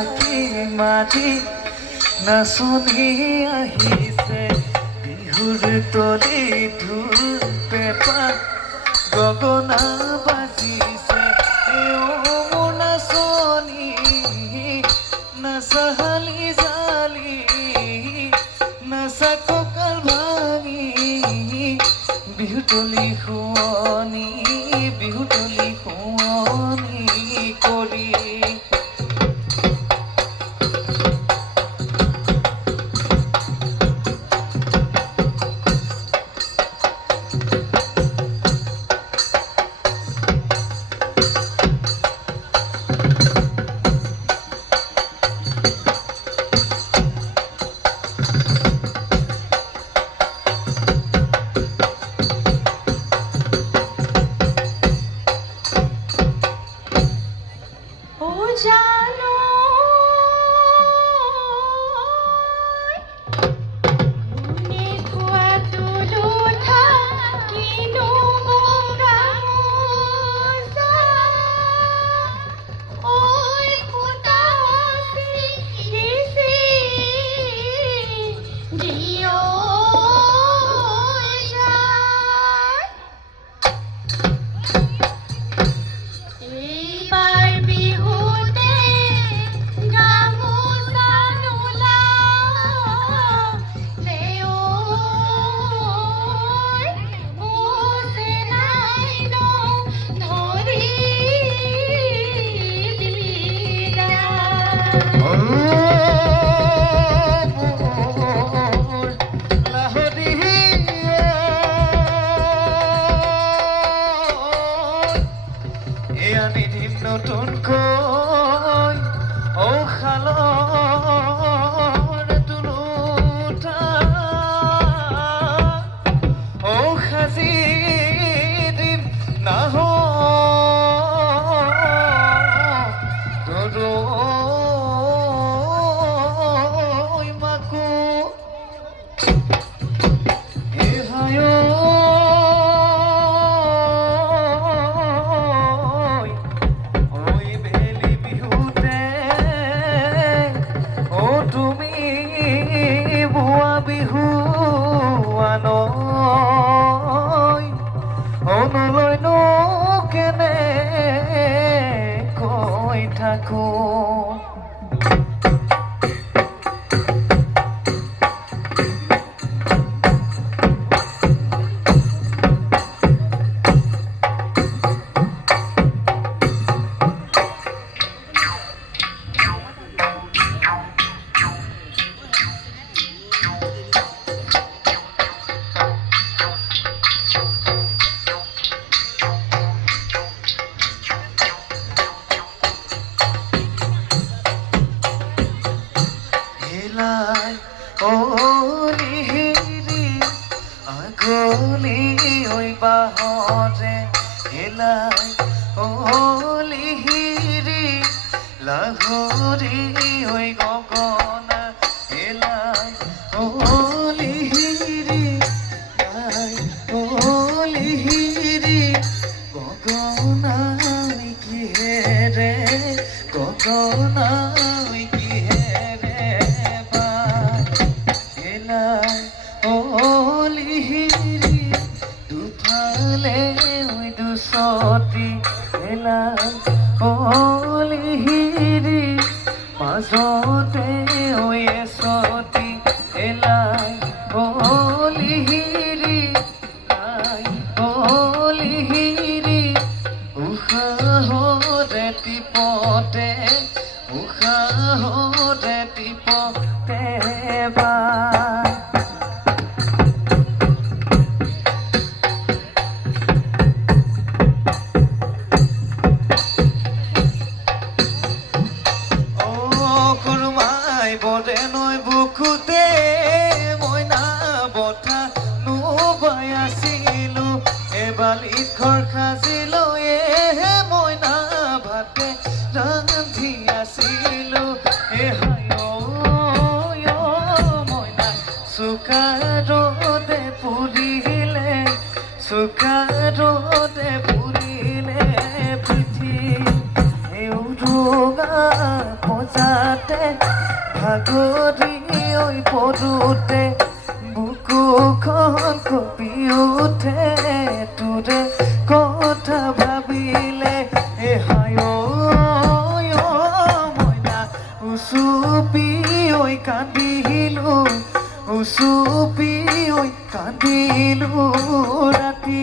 ফাঁকি মাৰি নাচনি আহিছে বিহুৰ তলি ঢোল পেঁপা গগনা বাজিছে মোৰ নাচনি নাচাহালি জালি নাচা কঁকাল ভাঙি বিহুতলি শুৱনি বিহুতলি শুৱনি কৰি জানো কোনে খোৱা তুলুঠা কিনো বগা মোজা ঐ ফুটা দিছি দিয় যায় এইবাৰ বিহু নতুনকৈ শালৰ তুলুঠা সাজি দিম নাহ মাকো নলৈনো কেনে কৈ থাকো আগলি ঐ বাহৰে হেলাই লিহিৰি লাহৰি ঐ গগনা হেলাই লিহিৰি লিহিৰি গগনা কিহেৰে গগনা কিহেৰে হেলাই লিহিৰি দুফালে দুচতি হেলাই লিহিৰি মাজতে এচতি হেলাই লিহিৰি লিহিৰি উশাহৰে টিপতে উশাহৰে টিপতে বা বুকুতে মইনা বঠা নুবাই আছিলো এবালিত ঘৰ সাজিলো মইনা ভাতে ৰান্ধি আছিলো মইনা চোকা ৰ'দে পুৰিলে চোকা ৰ'দে পুৰিলে পিঠি উৰুঙা যাতে ভাগৰি ঐ পৰোতে বুকুখন কঁপি উঠে তোৰে কথা ভাবিলে হায় মইনা উচুপি ঐ কান্দিলো উচুপি ঐ কান্দিলো ৰাতি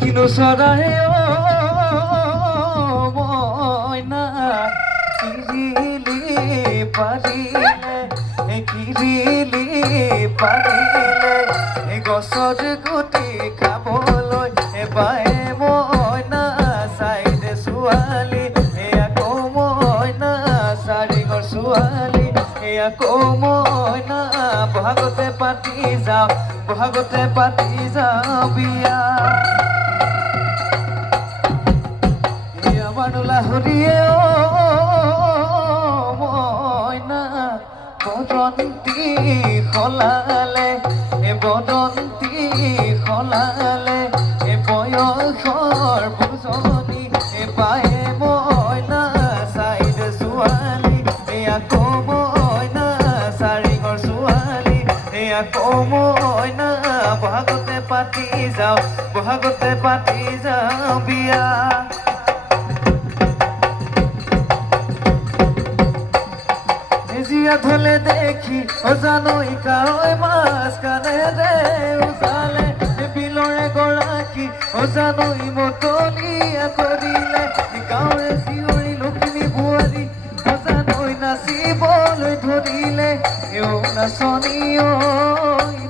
কিনো চৰাই মইনা কিৰিলি পাৰিলে গছৰ গুটি খাবলৈ এবাই মইনা চাইদে ছোৱালী আকৌ মইনা চাৰিঙৰ ছোৱালী আকৌ মইনা বহাগতে পাতি যাওঁ বিয়া মানুলা হৰিয়ে মইনা বদন্তি সলালে বয়স মইনা বহাগতে পাতি যাওঁ বহাগতে পাতি যাওঁ বিয়া জিয়া ধলে দেখি অজানৈ কাৱৈ মাছ কাণেৰে উজালে বিলৰে গৰাকী অজানৈ মতলীয়া কৰিলে গাঁৱৰে জীয়ৰী লখিমী বোৱাৰী অজানৈ নাচিবলৈ ধৰিলে এও নাচনী ঐ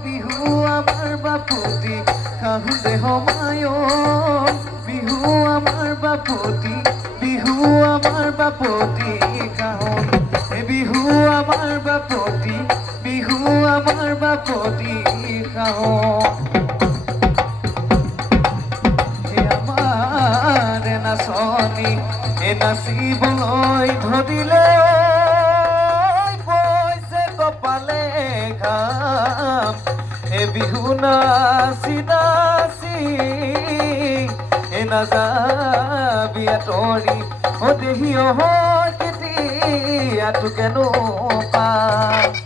বিহু আমাৰ বাপুতি কাহুঁতে সমায় বিহু আমাৰ বাপুতি বিহু আমাৰ বাপুতি কাহুঁ বিহু আমাৰ বাপতি বিহু আমাৰ বাপতি কাহুঁ আমাৰ নাচনী নাচিবলৈ ধৰিলে পইছে কপালে ঘাম বিহু নাচি নাচি নাযাবি আঁতৰি দেহি অহ কেতিয়া তোকেনো পাম